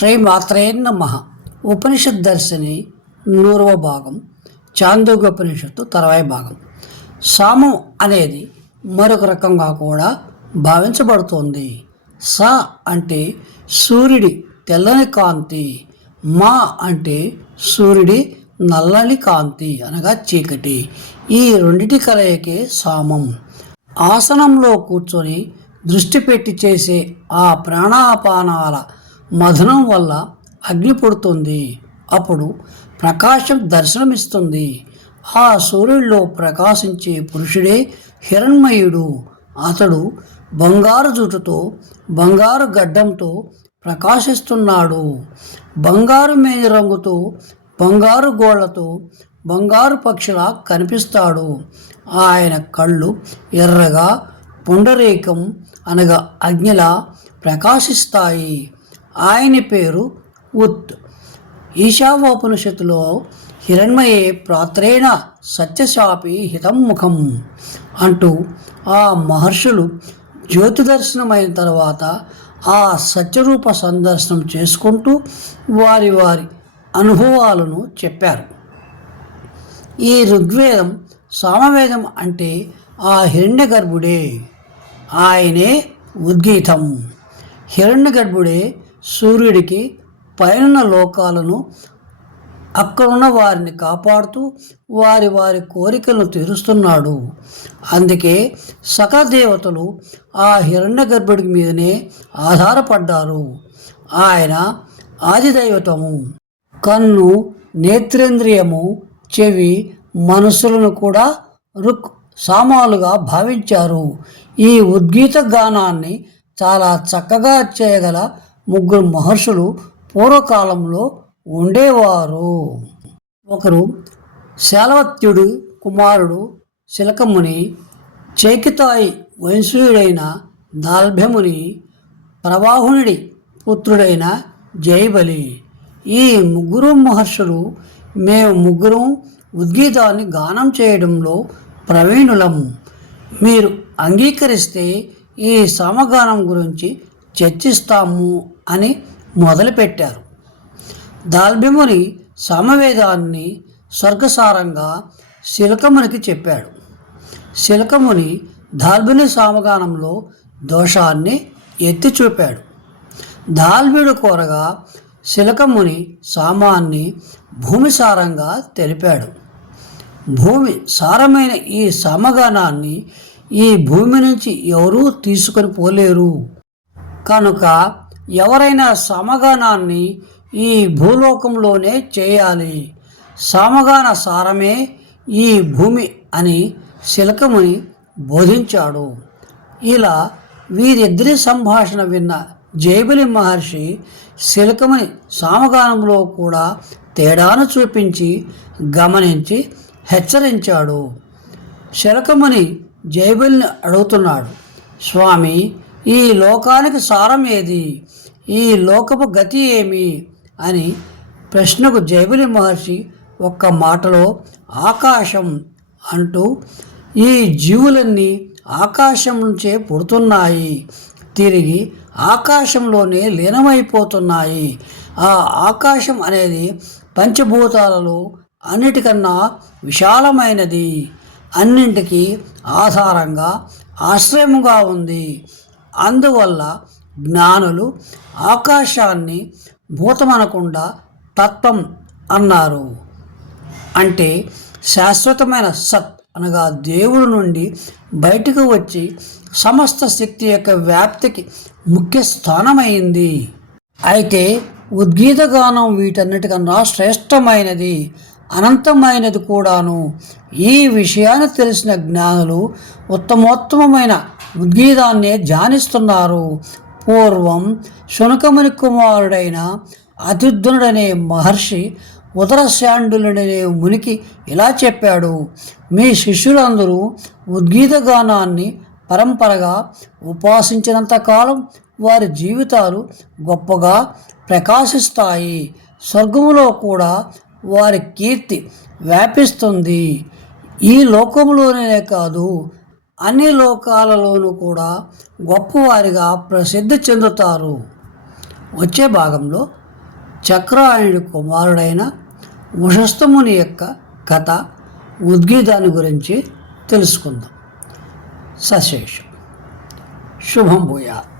శ్రీ మాత్రే నమః. ఉపనిషత్ దర్శిని 100వ భాగం, చాందోగ్యోపనిషత్తు 60వ భాగం. సామం అనేది మరొక రకంగా కూడా భావించబడుతోంది. స అంటే సూర్యుడి తెల్లని కాంతి, మా అంటే సూర్యుడి నల్లని కాంతి అనగా చీకటి. ఈ రెండిటి కలయికే సామం. ఆసనంలో కూర్చొని దృష్టి పెట్టి చేసే ఆ ప్రాణాపానాల మథనం వల్ల అగ్ని పుడుతుంది. అప్పుడు ప్రకాశం దర్శనమిస్తుంది. ఆ సూర్యుడిలో ప్రకాశించే పురుషుడే హిరణ్మయుడు. అతడు బంగారు జుట్టుతో, బంగారు గడ్డంతో ప్రకాశిస్తున్నాడు. బంగారు మేని రంగుతో, బంగారు గోళ్లతో, బంగారు పక్షిలా కనిపిస్తాడు. ఆయన కళ్ళు ఎర్రగా పుండరీకం అనగా అగ్నిలా ప్రకాశిస్తాయి. ఆయన పేరు ఉత్. ఈశావాపనిషత్తులో హిరణ్మయే ప్రాత్రేణ సత్యశాపి హితం ముఖం అంటూ ఆ మహర్షులు జ్యోతి దర్శనమైన తర్వాత ఆ సత్యరూప సందర్శనం చేసుకుంటూ వారి వారి అనుభవాలను చెప్పారు. ఈ ఋగ్వేదం సామవేదం అంటే ఆ హిరణ్య గర్భుడే. ఆయనే ఉద్గీతం. హిరణ్య గర్భుడే సూర్యుడికి పైన లోకాలను, అక్కడున్న వారిని కాపాడుతూ వారి వారి కోరికలను తీరుస్తున్నాడు. అందుకే సకల దేవతలు ఆ హిరణ్య గర్భుడి మీదనే ఆధారపడ్డారు. ఆయన ఆదిదైవతము. కన్ను, నేత్రేంద్రియము, చెవి, మనస్సులను కూడా రుక్ సామాలుగా భావించారు. ఈ ఉద్గీత గానాన్ని చాలా చక్కగా చేయగల ముగ్గురు మహర్షులు పూర్వకాలంలో ఉండేవారు. ఒకరు శాలవత్యుడి కుమారుడు శిలకముని, చైకితాయి వంశీయుడైన దాల్భ్యముని, ప్రవాహునుడి పుత్రుడైన జైబలి. ఈ ముగ్గురు మహర్షులు మేము ముగ్గురం ఉద్గీతాన్ని గానం చేయడంలో ప్రవీణులము. మీరు అంగీకరిస్తే ఈ సమగానం గురించి చర్చిస్తాము అని మొదలుపెట్టారు. దాల్భ్యముని సామవేదాన్ని స్వర్గసారంగా శిలకమునికి చెప్పాడు. శిలకముని దాల్భ్యుని సామగానంలో దోషాన్ని ఎత్తి చూపాడు. దాల్భ్యుడు కోరగా శిలకముని సామాన్ని భూమిసారంగా తెలిపాడు. భూమి సారమైన ఈ సమగానాన్ని ఈ భూమి నుంచి ఎవరూ తీసుకొని పోలేరు. కనుక ఎవరైనా సమగానాన్ని ఈ భూలోకంలోనే చేయాలి. సమగాన సారమే ఈ భూమి అని శిలకముని బోధించాడు. ఇలా వీరిద్దరి సంభాషణ విన్న జైబలి మహర్షి శిలకముని సామగానంలో కూడా తేడాను చూపించి గమనించి హెచ్చరించాడు. శిలకముని జైబలిని అడుగుతున్నాడు, స్వామి, ఈ లోకానికి సారం ఏది? ఈ లోకపు గతి ఏమి అని ప్రశ్నకు జైబలి మహర్షి ఒక్క మాటలో ఆకాశం అంటూ, ఈ జీవులన్నీ ఆకాశం నుంచే పుడుతున్నాయి, తిరిగి ఆకాశంలోనే లీనమైపోతున్నాయి. ఆ ఆకాశం అనేది పంచభూతాలలో అన్నిటికన్నా విశాలమైనది, అన్నింటికీ ఆధారంగా ఆశ్రయముగా ఉంది. అందువల్ల జ్ఞానులు ఆకాశాన్ని భూతమనకుండా తత్వం అన్నారు. అంటే శాశ్వతమైన సత్ అనగా దేవుడి నుండి బయటకు వచ్చి సమస్త శక్తి యొక్క వ్యాప్తికి ముఖ్య స్థానమైంది. అయితే ఉద్గీత గానం వీటన్నిటికన్నా శ్రేష్టమైనది, అనంతమైనది కూడాను. ఈ విషయాన్ని తెలిసిన జ్ఞానులు ఉత్తమోత్తమైన ఉద్గీతాన్నే ధ్యానిస్తున్నారు. పూర్వం శునకముని కుమారుడైన అతిథునుడనే మహర్షి ఉదరశాండులనే మునికి ఇలా చెప్పాడు, మీ శిష్యులందరూ ఉద్గీత గానాన్ని పరంపరగా ఉపాసించినంతకాలం వారి జీవితాలు గొప్పగా ప్రకాశిస్తాయి. స్వర్గములో కూడా వారి కీర్తి వ్యాపిస్తుంది. ఈ లోకంలోనే కాదు, అన్ని లోకాలలోనూ కూడా గొప్పవారిగా ప్రసిద్ధి చెందుతారు. వచ్చే భాగంలో చక్రాయణుడి కుమారుడైన ఉషస్థముని యొక్క కథ ఉద్గీతాన్ని గురించి తెలుసుకుందాం. సశేషం. శుభం భూయాత్.